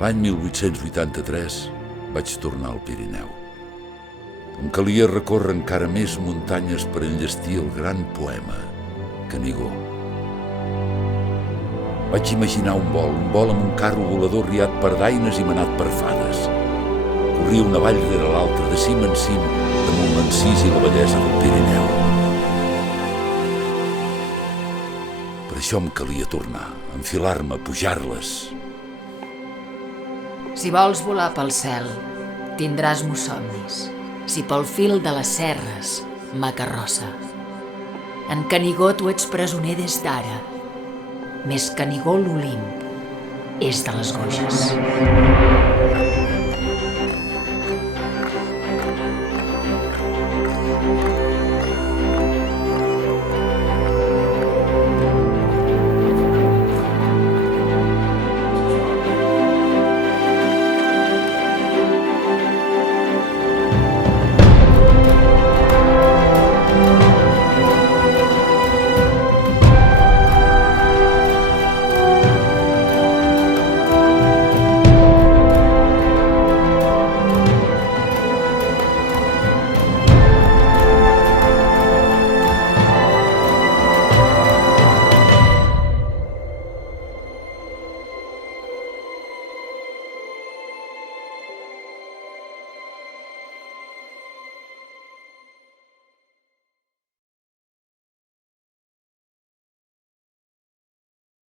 L'any 1883 vaig tornar al Pirineu. Em calia recórrer encara més muntanyes per enllestir el gran poema, Canigó. Vaig imaginar un vol amb un carro volador riat per daines i manat per fades. Corria una vall rere l'altra, de cim en cim, damunt l'encís i la bellesa del Pirineu. Per això em calia tornar, enfilar-me, pujar-les. Si vols volar pel cel, tindràs meus somnis. Si pel fil de les serres, ma carrossa. En Canigó tu ets presoner des d'ara. Més Canigó l'Olimp és de les Goges.